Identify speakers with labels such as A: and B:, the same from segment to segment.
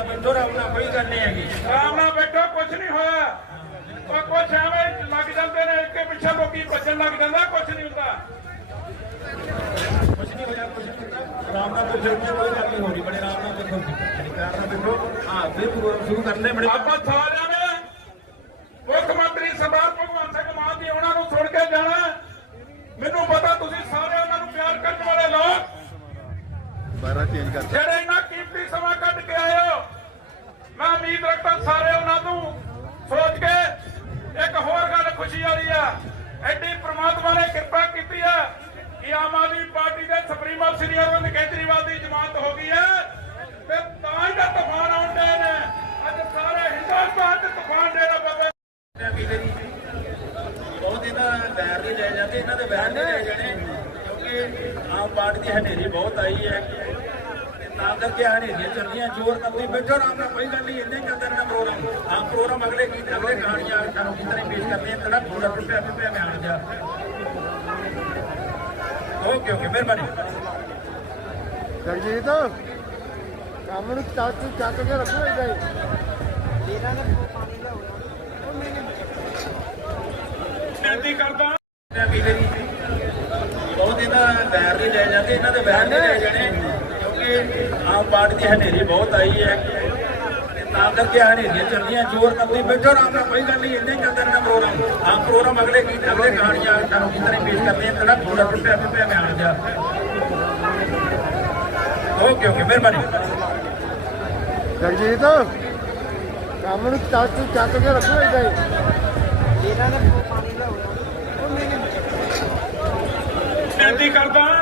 A: ਨਾਲ ਬੈਠੋ ਆਰਾਮ ਨਾਲ ਕੋਈ ਗੱਲ ਨਹੀਂ ਹੈਗੀ।
B: ਆਰਾਮ ਨਾਲ ਬੈਠੋ ਕੁਝ ਨਹੀਂ ਹੋਇਆ। ਉਹ ਕੁਝ ਐਵੇਂ ਲੱਗ ਜਾਂਦੇ ਨੇ ਇੱਕੇ ਪਿੱਛੇ ਲੋਕੀ ਭੱਜਣ ਲੱਗ ਜਾਂਦਾ ਕੁਝ ਨਹੀਂ ਹੁੰਦਾ।
A: ਕੁਝ ਨਹੀਂ ਹੋਇਆ ਕੁਝ ਨਹੀਂ ਹੁੰਦਾ। ਆਰਾਮ ਨਾਲ ਬੈਠੋ ਇੱਥੇ ਕੋਈ ਗੱਲ ਨਹੀਂ ਹੋ ਰਹੀ ਬੜੇ ਆਰਾਮ ਨਾਲ ਬੈਠੋ ਸਰਕਾਰ ਨਾਲ ਬੈਠੋ। ਹਾਂ ਫਿਰ ਪ੍ਰੋਗਰਾਮ ਸ਼ੁਰੂ ਕਰਨੇ ਬੜੇ
B: ਆਪਾਂ ਸਾਰਿਆਂ ਨੇ ਮੁੱਖ ਮੰਤਰੀ ਸਰਦਾਰ ਭਗਵੰਤ ਸਿੰਘ ਮਾਨ ਦੀ ਉਹਨਾਂ ਨੂੰ ਸੁਣ ਕੇ ਜਾਣਾ ਮੈਨੂੰ ਪਤਾ ਤੁਸੀਂ ਸਾਰੇ ਉਹਨਾਂ ਨੂੰ ਪਿਆਰ ਕਰਨ ਵਾਲੇ ਲੋਕ
C: ਬਾਰਾ ਚੇਂਜ ਕਰ
B: ਜਿਹੜੇ ਇੰਨਾ ਕੀਮਤੀ ਸਮਾਂ ਕੱਢ ਕੇ ਆਏ ਹੋ ਮੈਂ ਉਮੀਦ ਰੱਖਦਾ ਸਾਰੇ ਉਹਨਾਂ ਨੂੰ ਸੋਚ ਕੇ ਇੱਕ ਹੋਰ ਗੱਲ ਖੁਸ਼ੀ ਵਾਲੀ ਆ ਐਡੀ ਪ੍ਰਮਾਤਮਾ ਨੇ ਕਿਰਪਾ ਕੀਤੀ ਆ ਕਿ ਆਮ ਆਦਮੀ ਪਾਰਟੀ ਦੇ ਸੁਪਰੀਮੋ ਸ੍ਰੀ ਅਰਵਿੰਦ ਕੇਜਰੀਵਾਲ ਦੀ ਜ਼ਮਾਨਤ ਹੋ ਗਈ ਹੈ ਤੇ ਤਾਂ ਹੀ ਤਾਂ ਤੂਫਾਨ ਆਉਣ ਡਏ ਨੇ ਅੱਜ ਸਾਰੇ ਹਿੰਦੁਸਤਾਨ 'ਚ ਤੂਫਾਨ ਦੇ ਬਾਬਾ
A: ਬਹੁਤ ਇਹਨਾਂ ਬੈਰ ਨਹੀਂ ਲੈ ਜਾਂਦੇ ਇਹਨਾਂ ਦੇ ਬੈਰ ਨਹੀਂ ਲੈ ਜਾਣੇ ਕਿਉਂਕਿ ਆਮ ਪਾਰਟੀ ਦੀ ਹਨੇਰੀ ਬਹੁਤ ਆਈ ਹੈ। ਤੇ ਤਾਂ ਕਰਕੇ ਹਨੇਰੀਆਂ ਚੱਲਦੀਆਂ ਜ਼ੋਰ ਨਾਲ ਤੁਸੀਂ ਬੈਠੋ ਆਰਾਮ ਨਾਲ ਕੋਈ ਗੱਲ ਨਹੀਂ ਇੰਨੇ ਚੱਲਦਾ ਰਹਿਣਾ ਪ੍ਰੋਗਰਾਮ ਆਮ ਪ੍ਰੋਗਰਾਮ ਅਗਲੇ ਗੀਤ ਅਗਲੇ ਕਹਾਣੀਆਂ ਤੁਹਾਨੂੰ ਕਿਸ ਤਰ੍ਹਾਂ ਪੇਸ਼ ਕਰਦੇ ਹਾਂ ਤੇਰਾ ਥੋੜਾ ਟੁੱਟਿਆ ਟੁੱਟਿਆ ਮੈਂ ਆ ਜਾ ਓਕੇ ਓਕੇ ਮਿਹਰਬਾਨੀ।
C: ਜਗਜੀਤ ਕੰਮ ਨੂੰ ਚੱਕ ਚੱਕ ਕੇ ਰੱਖੋ ਇਦਾਂ ਹੀ।
B: ਬੇਨਤੀ ਕਰਦਾ
A: ਬਹੁਤ ਇਹਨਾਂ ਬੈਰ ਨਹੀਂ ਲੈ ਜਾਂਦੇ ਇਹਨਾਂ ਦੇ ਬੈਰ ਨਹੀਂ ਲੈ ਜਾਣੇ ਕਿਉਂਕਿ ਆਮ ਪਾਰਟੀ ਦੀ ਹਨੇਰੀ ਬਹੁਤ ਆਈ ਹੈ। ਤੇ ਤਾਂ ਕਰਕੇ ਆਹ ਹਨੇਰੀਆਂ ਚੱਲਦੀਆਂ ਜ਼ੋਰ ਨਾਲ ਤੁਸੀਂ ਬੈਠੋ ਆਰਾਮ ਨਾਲ ਕੋਈ ਗੱਲ ਨਹੀਂ ਇੰਨੇ ਹੀ ਚੱਲਦਾ ਰਹਿਣਾ ਪ੍ਰੋਗਰਾਮ। ਆਮ ਪ੍ਰੋਗਰਾਮ ਅਗਲੇ ਗੀਤ ਅਗਲੇ ਕਹਾਣੀਆਂ ਤੁਹਾਨੂੰ ਕਿਸ ਤਰ੍ਹਾਂ ਪੇਸ਼ ਕਰਦੇ ਹਾਂ ਤੇਰਾ ਥੋੜਾ ਟੁੱਟਿਆ ਟੁੱਟਿਆ ਮੈਂ ਆ ਜਾ। ਓਕੇ ਓਕੇ ਮਿਹਰਬਾਨੀ।
C: ਜਗਜੀਤ ਕੰਮ ਨੂੰ ਚੱਕ ਚੱਕ ਕੇ ਰੱਖੋ ਇਦਾਂ ਹੀ
B: ਬੇਨਤੀ ਕਰਦਾ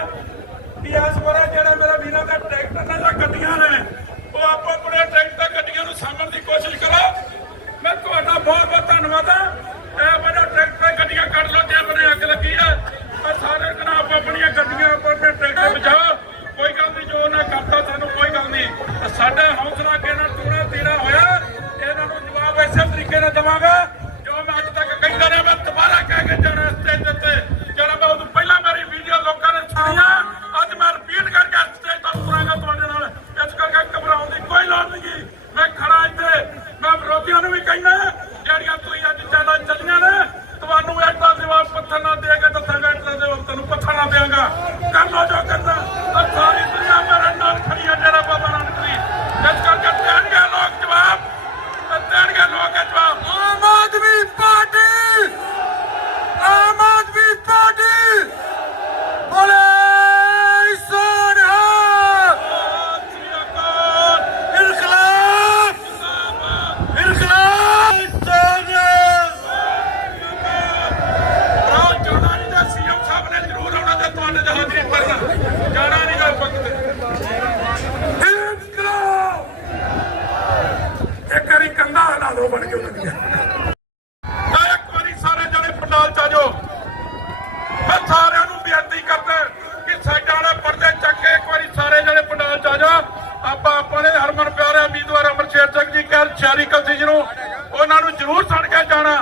B: ਆਪਾਂ ਹਰਮਨ ਪਿਆਰੇ ਉਮੀਦਵਾਰ ਅਮਰਸ਼ੇਰ ਸਿੰਘ ਜੀ ਕਹਿ ਸ਼ਹਿਰੀ ਕਲਸੀ ਜੀ ਨੂੰ ਉਹਨਾਂ ਨੂੰ ਜ਼ਰੂਰ ਸੁਣ ਕੇ ਜਾਣਾ।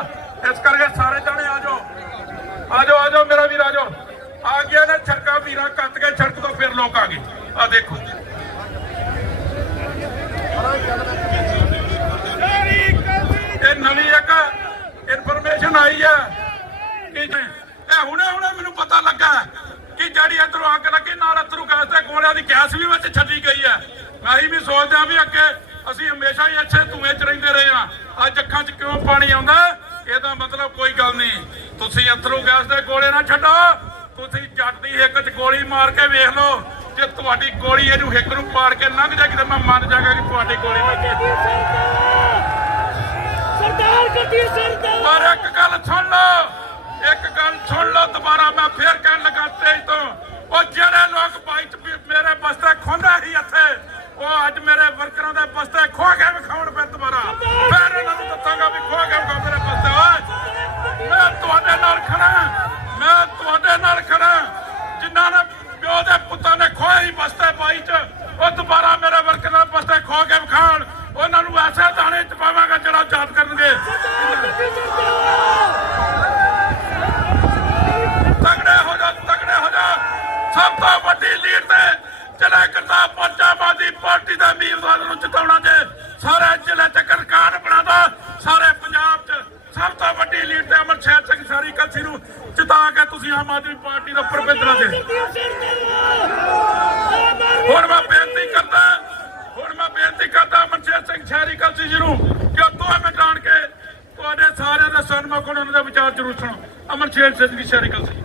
B: ਇਸ ਕਰਕੇ ਸਾਰੇ ਜਣੇ ਆ ਜਾਓ। ਆ ਜਾਓ ਆ ਜਾਓ ਮੇਰਾ ਵੀਰ, ਆ ਜਾਓ। ਆ ਗਿਆ ਨਾ ਛੱਕਾ ਵੀਰਾ, ਕੱਟ ਕੇ ਛੜਕ ਤੋਂ ਫਿਰ ਲੋਕ ਆ ਗਏ। ਆ ਦੇਖੋ। ਇਹ ਨਵੀਂ ਇੱਕ ਇਨਫੋਰਮੇਸ਼ਨ ਆਈ ਹੈ ਕਿ ਇਹ ਹੁਣੇ ਹੁਣੇ ਮੈਨੂੰ ਪਤਾ ਲੱਗਾ ਕਿ ਜਿਹੜੀ ਇੱਧਰੋਂ ਅੱਗ ਲੱਗੀ, ਨਾਲ ਅਥਰੂ ਗੈਸ ਤੇ ਗੋਲਿਆਂ ਦੀ ਗੈਸ ਵੀ ਵਿੱਚ ਛੱਡੀ ਗਈ ਹੈ। ਮੈਂ ਵੀ ਸੋਚਦਾ ਵੀ ਅੱਗੇ ਅਸੀਂ ਹਮੇਸ਼ਾ ਹੀ ਅੱਛੇ ਧੂਏ 'ਚ ਰਹਿੰਦੇ ਰਹੇ ਹਾਂ। ਅੱਜ ਅੱਖਾਂ 'ਚ ਕਿਉਂ ਪਾਣੀ ਆਉਂਦਾ? ਇਹਦਾ ਮਤਲਬ ਕੋਈ ਗੱਲ ਨਹੀਂ। ਤੁਸੀਂ ਅਥਰੂ ਗੈਸ ਦੇ ਗੋਲੇ ਨਾ ਛੱਡੋ। ਤੁਸੀਂ ਜੱਟ ਦੀ ਹਿੱਕ 'ਚ ਗੋਲੀ ਮਾਰ ਕੇ ਵੇਖ ਲਓ। ਜੇ ਤੁਹਾਡੀ ਗੋਲੀ ਇਹਨੂੰ ਹਿੱਕ ਨੂੰ ਪਾੜ ਕੇ ਲੰਘ ਜਾਏਗੀ ਤਾਂ ਮੈਂ ਮੰਨ ਜਾਗਾ ਕਿ ਤੁਹਾਡੀ ਗੋਲੀ ਲੱਗੀ
D: ਸਰਦਾਰ ਗੱਡੀ ਸਰਦਾਰ
B: ਪਰ ਇੱਕ ਗੱਲ ਸੁਣ ਲਓ। ਵਿੱਚ, ਉਹ ਦੁਬਾਰਾ ਮੇਰੇ ਵਰਕ ਨਾਲ ਪਸਤੇ ਖੋ ਕੇ ਵਿਖਾਣ ਉਹਨਾਂ ਨੂੰ ਐਸੇ ਦਾਣੇ ਚ ਪਾਵਾਂਗਾ ਜਿਹੜਾ ਯਾਦ ਕਰਨਗੇ। ਤਗੜੇ ਹੋ ਜਾ, ਤਗੜੇ ਹੋ ਜਾ। ਸਭ ਤੋਂ ਵੱਡੀ ਲੀਡ ਤੇ ਜਿਹੜਾ ਕਰਤਾ ਪੰਚਾਬਾਦੀ ਪਾਰਟੀ ਦਾ ਮੀਰਵਾਲ ਨੂੰ ਜਿਤਾਉਣਾ ਜੇ। ਸਾਰੇ ਜ਼ਿਲ੍ਹੇ ਚ ਕਰਕਾਰ ਬਣਾਦਾ। ਸਾਰੇ ਪੰਜਾਬ ਚ ਸਭ ਤੋਂ ਵੱਡੀ ਲੀਡ ਤੇ ਅਮਰ ਸ਼ਹਿਰ ਸਿੰਘ ਸਾਰੀ ਕਲਸੀ ਨੂੰ ਜਿਤਾ ਕੇ ਤੁਸੀਂ ਆਮ ਆਦਮੀ ਪਾਰਟੀ ਦਾ
D: ਪ੍ਰਬੰਧ ਦੇ
B: ਹੁਣ ਮੈਂ ਬੇਨਤੀ ਕਰਦਾ, ਹੁਣ ਮੈਂ ਬੇਨਤੀ ਕਰਦਾ ਮਨਸ਼ੇਰ ਸਿੰਘ ਸ਼ਹਿਰੀ ਕਲਸੀ ਜੀ ਨੂੰ ਕਿ ਉਹ ਦੋ ਮਿੰਟ ਆਣ ਕੇ ਤੁਹਾਡੇ ਸਾਰਿਆਂ ਦਾ ਸਨਮੁਖ ਉਹਨਾਂ ਦਾ ਵਿਚਾਰ ਜ਼ਰੂਰ ਸੁਣੋ। ਅਮਨ ਸ਼ੇਰ ਸਿੰਘ ਸ਼ਹਿਰੀ ਕਲਸੀ।